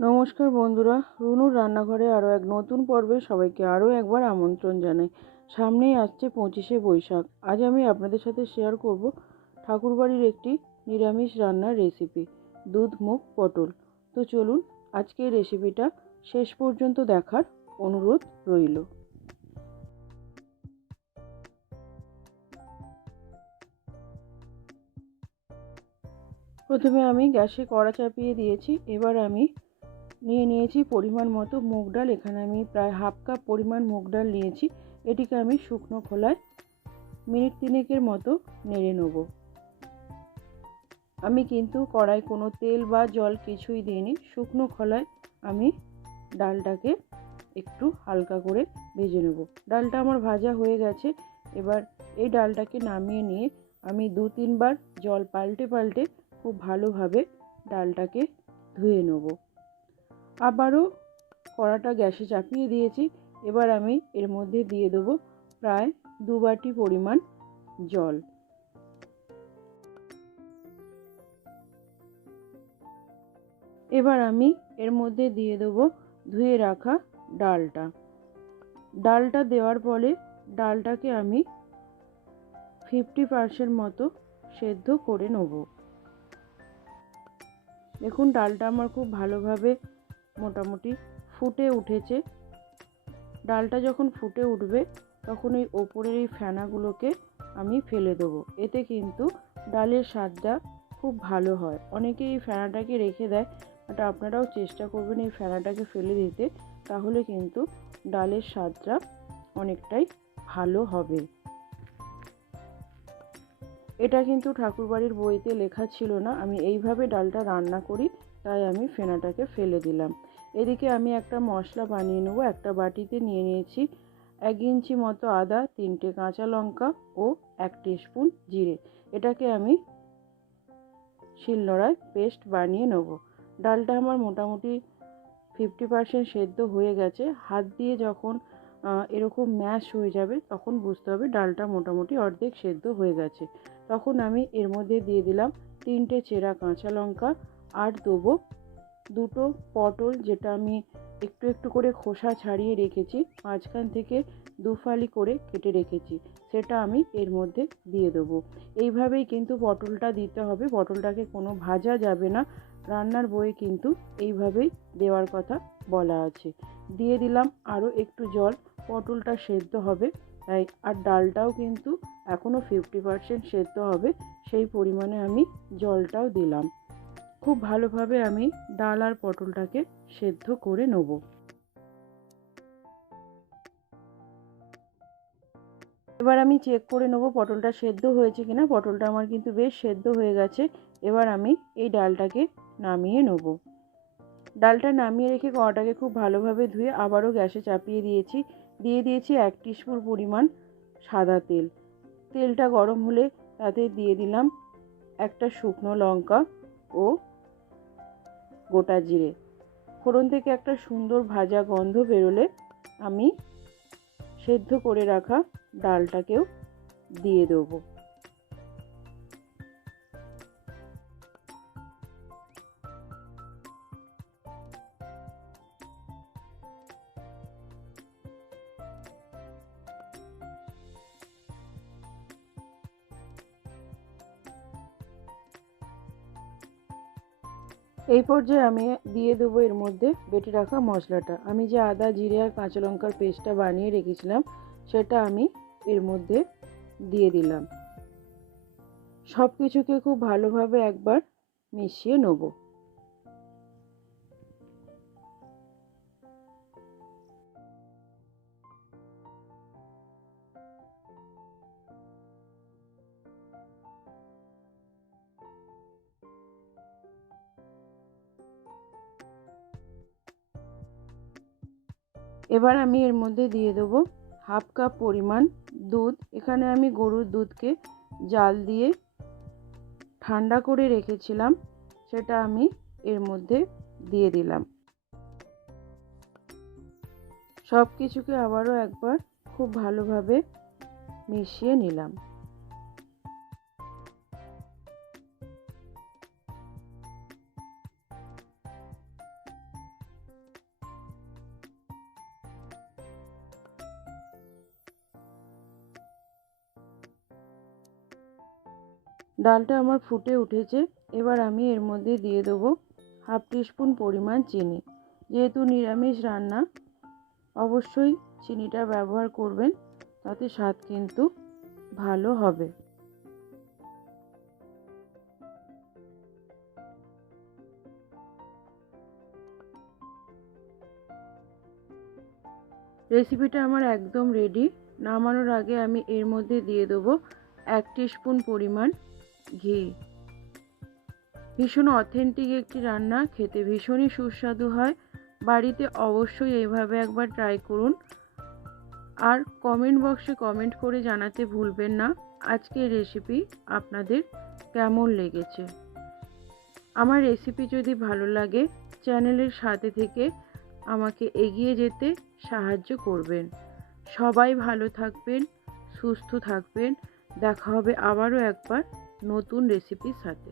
নমস্কার বন্ধুরা, রুনুর রান্নাঘরে আরও এক নতুন পর্বে সবাইকে আরও একবার আমন্ত্রণ জানাই। সামনেই আসছে 25শে বৈশাখ। আজ আমি আপনাদের সাথে শেয়ার করব ঠাকুরবাড়ির একটি নিরামিষ রান্নার রেসিপি, দুধ মুগ পটল। তো চলুন আজকে এই রেসিপিটা শেষ পর্যন্ত দেখার অনুরোধ রইল। প্রথমে আমি গ্যাসে কড়া চাপিয়ে দিয়েছি। এবার আমি নিয়েছি পরিমাণ মতো মুগ ডাল। এখানে আমি প্রায় হাফ কাপ পরিমাণ মুগ ডাল নিয়েছি। এটিকে আমি শুকনো খোলায় মিনিট 3 মতো নেড়ে নেব। আমি কিন্তু কড়াই কোনো তেল বা জল কিছুই দিইনি। শুকনো খোলায় আমি ডালটাকে একটু হালকা করে ভেজে নেব। ডালটা আমার ভাজা হয়ে গেছে। এবার এই ডালটাকে নামিয়ে নিয়ে আমি 2-3 বার জল পাল্টে খুব ভালোভাবে ডালটাকে ধুয়ে নেব। আবারও কড়াটা গ্যাসে চাপিয়ে দিয়েছি। এবার আমি এর মধ্যে দিয়ে দেবো প্রায় 2 বাটি পরিমাণ জল। এবার আমি এর মধ্যে দিয়ে দেবো ধুয়ে রাখা ডালটা দেওয়ার পরে ডালটাকে আমি 50% মতো সেদ্ধ করে নেব। দেখুন ডালটা আমার খুব ভালোভাবে মোটামুটি ফুটে উঠেছে। ডালটা যখন ফুটে উঠবে তখন এই ওপরের এই ফেনাগুলোকে আমি ফেলে দেবো। এতে কিন্তু ডালের স্বাদটা খুব ভালো হয়। অনেকে এই ফেনাটাকে রেখে দেয়, বাট আপনারাও চেষ্টা করবেন এই ফেনাটাকে ফেলে দিতে, তাহলে কিন্তু ডালের স্বাদটা অনেকটাই ভালো হবে। এটা কিন্তু ঠাকুরবাড়ির বইতে লেখা ছিল না, আমি এইভাবে ডালটা রান্না করি, তাই আমি ফেনাটাকে ফেলে দিলাম। এদিকে আমি একটা মশলা বানিয়ে নেব। একটা বাটিতে নিয়েছি 1 ইঞ্চি মতো আদা, 3টে কাঁচা লঙ্কা ও 1 টিস্পুন জিরে। এটাকে আমি শিলনোড়ায় পেস্ট বানিয়ে নেব। ডালটা আমার মোটামুটি 50% সেদ্ধ হয়ে গেছে। হাত দিয়ে যখন এরকম ম্যাশ হয়ে যাবে তখন বুঝতে হবে ডালটা মোটামুটি অর্ধেক সেদ্ধ হয়ে গেছে। তখন আমি এর মধ্যে দিয়ে দিলাম 3টে চেরা কাঁচা লঙ্কা, আর দেবো 2টো পটল, যেটা আমি একটু করে খোসা ছাড়িয়ে রেখেছি, মাঝখান থেকে 2 ফালি করে কেটে রেখেছি, সেটা আমি এর মধ্যে দিয়ে দেবো। এইভাবেই কিন্তু পটলটা দিতে হবে। পটলটাকে কোনো ভাজা যাবে না। রান্নার বইয়ে কিন্তু এইভাবেই দেওয়ার কথা বলা আছে। দিয়ে দিলাম আরও একটু জল, পটলটা সেদ্ধ হবে তাই, আর ডালটাও কিন্তু এখনও 50% সেদ্ধ হবে, সেই পরিমাণে আমি জলটাও দিলাম। খুব ভালোভাবে আমি ডাল আর পটলটাকে সেদ্ধ করে নেব। এবার আমি চেক করে নেব পটলটা সেদ্ধ হয়েছে কিনা। পটলটা আমার কিন্তু বেশ সেদ্ধ হয়ে গেছে। এবার আমি এই ডালটাকে নামিয়ে নেব। ডালটা নামিয়ে রেখে কড়াটাকে খুব ভালোভাবে ধুয়ে আবারও গ্যাসে চাপিয়ে দিয়েছি 1 টিস্পুন পরিমাণ সাদা তেল। তেলটা গরম হলে তাতে দিয়ে দিলাম একটা শুকনো লঙ্কা ও গোটা জিরে। ফোড়ন থেকে একটা সুন্দর ভাজা গন্ধ বেরোলে আমি সেদ্ধ করে রাখা ডালটাকেও দিয়ে দেবো। এই পর্যায়ে আমি দিয়ে দেবো এর মধ্যে বেটে রাখা মশলাটা। আমি যে আদা, জিরে আর কাঁচা লঙ্কার পেস্টটা বানিয়ে রেখেছিলাম সেটা আমি এর মধ্যে দিয়ে দিলাম। সব কিছুকে খুব ভালোভাবে একবার মিশিয়ে নেব। এবার আমি এর মধ্যে দিয়ে দেবো হাফ কাপ পরিমাণ দুধ। এখানে আমি গরুর দুধকে জাল দিয়ে ঠান্ডা করে রেখেছিলাম, সেটা আমি এর মধ্যে দিয়ে দিলাম। সব কিছুকে আবারও একবার খুব ভালোভাবে মিশিয়ে নিলাম। ডালটা আমার ফুটে উঠেছে। এবার আমি এর মধ্যে দিয়ে দেবো 1/2 টিস্পুন পরিমাণ চিনি। যেহেতু নিরামিষ রান্না, অবশ্যই চিনিটা ব্যবহার করবেন, তাতে স্বাদ কিন্তু ভালো হবে। রেসিপিটা আমার একদম রেডি। নামানোর আগে আমি এর মধ্যে দিয়ে দেবো 1 টিস্পুন পরিমাণ ঘি। ভীষণ অথেন্টিক একটি রান্না, খেতে ভীষণই সুস্বাদু হয়। বাড়িতে অবশ্যই এইভাবে একবার ট্রাই করুন। আর কমেন্ট বক্সে কমেন্ট করে জানাতে ভুলবেন না আজকের রেসিপি আপনাদের কেমন লেগেছে। আমার রেসিপি যদি ভালো লাগে, চ্যানেলের সাথে থেকে আমাকে এগিয়ে যেতে সাহায্য করবেন। সবাই ভালো থাকবেন, সুস্থ থাকবেন। দেখা হবে আবারও একবার নতুন রেসিপির সাথে।